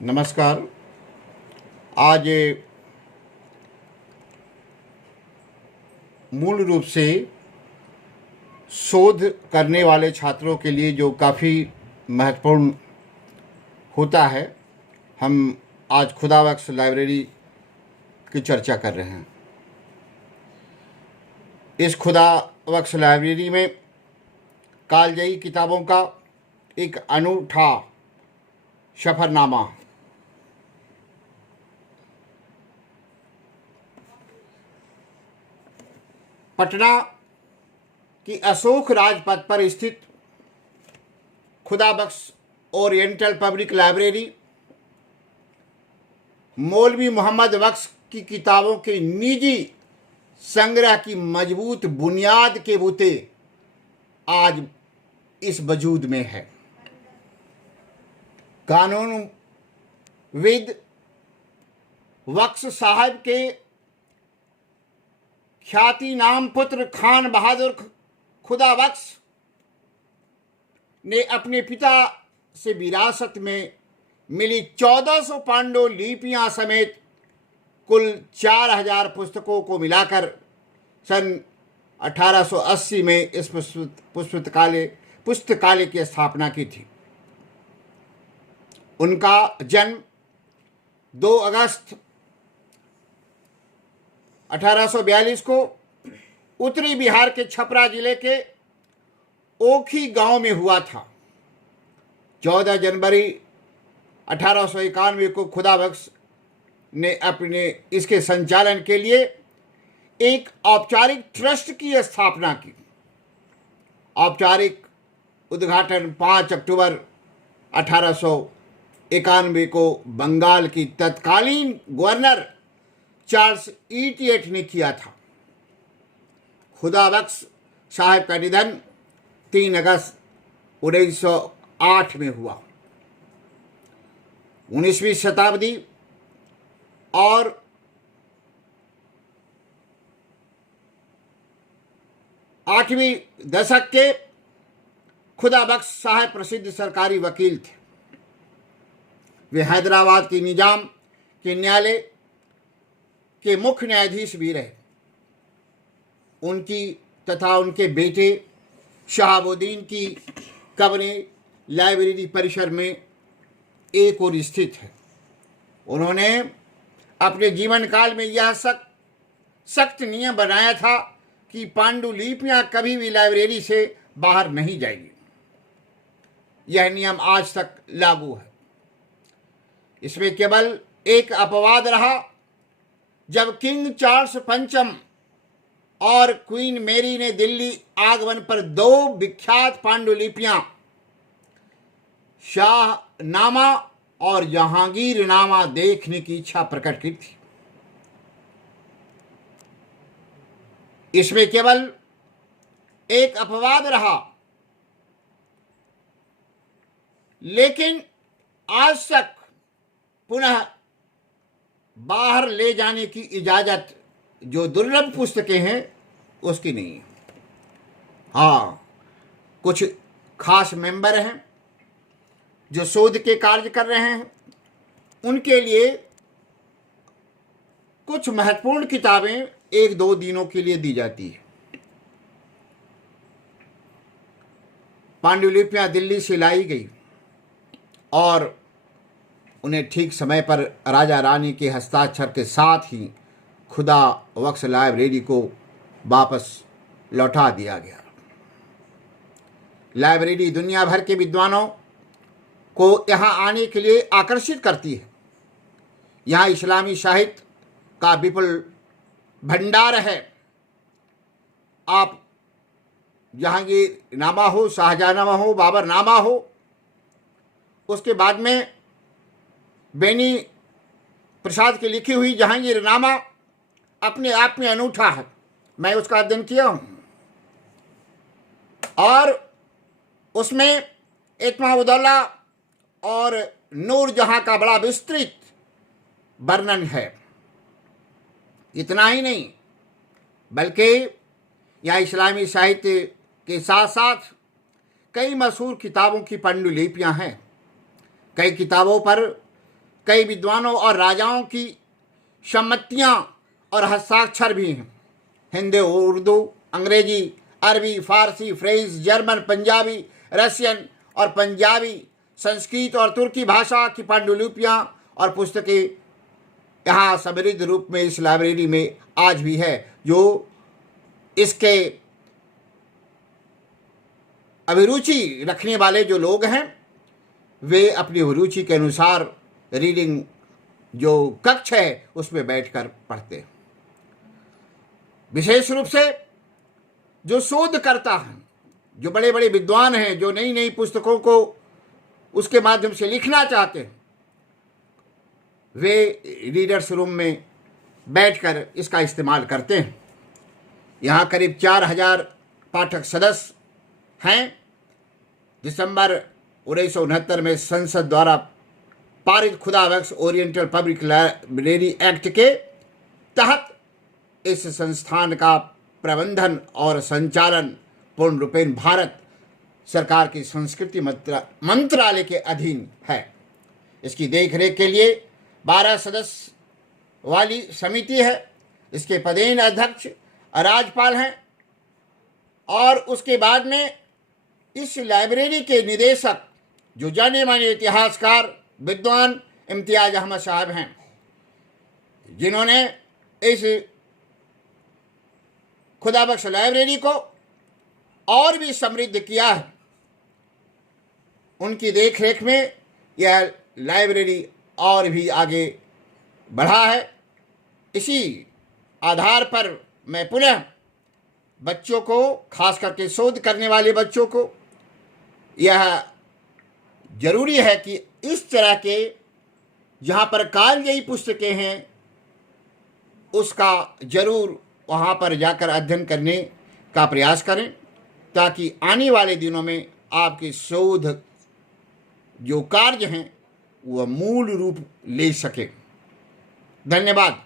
नमस्कार। आज मूल रूप से शोध करने वाले छात्रों के लिए जो काफ़ी महत्वपूर्ण होता है, हम आज खुदाबख्श लाइब्रेरी की चर्चा कर रहे हैं। इस खुदाबख्श लाइब्रेरी में कालजयी किताबों का एक अनूठा सफ़रनामा। पटना की अशोक राजपथ पर स्थित खुदाबख्श ओरिएंटल पब्लिक लाइब्रेरी मौलवी मोहम्मद बख्श की किताबों के निजी संग्रह की मजबूत बुनियाद के बूते आज इस वजूद में है। कानूनविद बख्श साहब के ख्याति नाम पुत्र खान बहादुर खुदा बख्श ने अपने पिता से विरासत में मिली 1400 पांडुलिपियां समेत कुल 4000 पुस्तकों को मिलाकर सन 1880 में इस पुस्तकालय की स्थापना की थी। उनका जन्म 2 अगस्त 1842 को उत्तरी बिहार के छपरा जिले के ओखी गांव में हुआ था। 14 जनवरी 1891 को खुदाबख्श ने अपने इसके संचालन के लिए एक औपचारिक ट्रस्ट की स्थापना की। औपचारिक उद्घाटन 5 अक्टूबर 1891 को बंगाल की तत्कालीन गवर्नर चार्ल्स ईटिएट ने किया था। खुदाबख्श साहब का निधन 3 अगस्त 1908 में हुआ। 19वीं शताब्दी और 8वीं दशक के खुदाबख्श साहब प्रसिद्ध सरकारी वकील थे। वे हैदराबाद की निजाम के न्यायालय के मुख्य न्यायाधीश भी रहे। उनकी तथा उनके बेटे शहाबुद्दीन की कब्रें लाइब्रेरी परिसर में एक और स्थित है। उन्होंने अपने जीवन काल में यह सख्त नियम बनाया था कि पांडुलिपियां कभी भी लाइब्रेरी से बाहर नहीं जाएगी। यह नियम आज तक लागू है। इसमें केवल एक अपवाद रहा, जब किंग चार्ल्स पंचम और क्वीन मेरी ने दिल्ली आगमन पर 2 विख्यात पांडुलिपियां शाहनामा और जहांगीरनामा देखने की इच्छा प्रकट की थी। इसमें केवल एक अपवाद रहा, लेकिन आज तक पुनः बाहर ले जाने की इजाज़त जो दुर्लभ पुस्तकें हैं उसकी नहीं है। हाँ, कुछ खास मेंबर हैं जो शोध के कार्य कर रहे हैं, उनके लिए कुछ महत्वपूर्ण किताबें 1-2 दिनों के लिए दी जाती है। पांडुलिपियां दिल्ली से लाई गई और उन्हें ठीक समय पर राजा रानी के हस्ताक्षर के साथ ही खुदाबख्श लाइब्रेरी को वापस लौटा दिया गया। लाइब्रेरी दुनिया भर के विद्वानों को यहाँ आने के लिए आकर्षित करती है। यहाँ इस्लामी साहित्य का विपुल भंडार है। आप जहांगीरनामा हो, शाहजहांनामा हो, बाबरनामा हो, उसके बाद में बेनी प्रसाद की लिखी हुई जहांगीरनामा अपने आप में अनूठा है। मैं उसका अध्ययन किया हूँ और उसमें इत्माउद्दौला और नूरजहां का बड़ा विस्तृत वर्णन है। इतना ही नहीं, बल्कि यहाँ इस्लामी साहित्य के साथ साथ कई मशहूर किताबों की पांडुलिपियाँ हैं। कई किताबों पर कई विद्वानों और राजाओं की सम्मतियाँ और हस्ताक्षर भी हैं। हिंदी, उर्दू, अंग्रेजी, अरबी, फारसी, फ्रेंच, जर्मन, पंजाबी, रशियन और पंजाबी, संस्कृत और तुर्की भाषा की पांडुलिपियाँ और पुस्तकें यहाँ समृद्ध रूप में इस लाइब्रेरी में आज भी है। जो इसके अभिरुचि रखने वाले जो लोग हैं वे अपनी रुचि के अनुसार रीडिंग जो कक्ष है उसमें बैठकर पढ़ते हैं। विशेष रूप से जो शोधकर्ता हैं, जो बड़े बड़े विद्वान हैं, जो नई नई पुस्तकों को उसके माध्यम से लिखना चाहते हैं, वे रीडर्स रूम में बैठकर इसका इस्तेमाल करते हैं। यहाँ करीब 4000 पाठक सदस्य हैं। दिसंबर 1969 में संसद द्वारा पारित Khudabakhsh oriental public library act के तहत इस संस्थान का प्रबंधन और संचालन पूर्ण रूपेण भारत सरकार की संस्कृति मंत्रालय के अधीन है। इसकी देखरेख के लिए 12 सदस्य वाली समिति है। इसके पदेन अध्यक्ष राज्यपाल हैं और उसके बाद में इस लाइब्रेरी के निदेशक जो जाने माने इतिहासकार विद्वान इम्तियाज अहमद साहब हैं, जिन्होंने इस खुदाबख्श लाइब्रेरी को और भी समृद्ध किया है। उनकी देखरेख में यह लाइब्रेरी और भी आगे बढ़ा है। इसी आधार पर मैं पुनः बच्चों को, खास करके शोध करने वाले बच्चों को, यह जरूरी है कि इस तरह के जहाँ पर कालजयी पुस्तकें हैं उसका जरूर वहाँ पर जाकर अध्ययन करने का प्रयास करें, ताकि आने वाले दिनों में आपके शोध जो कार्य हैं वह मूल रूप ले सके। धन्यवाद।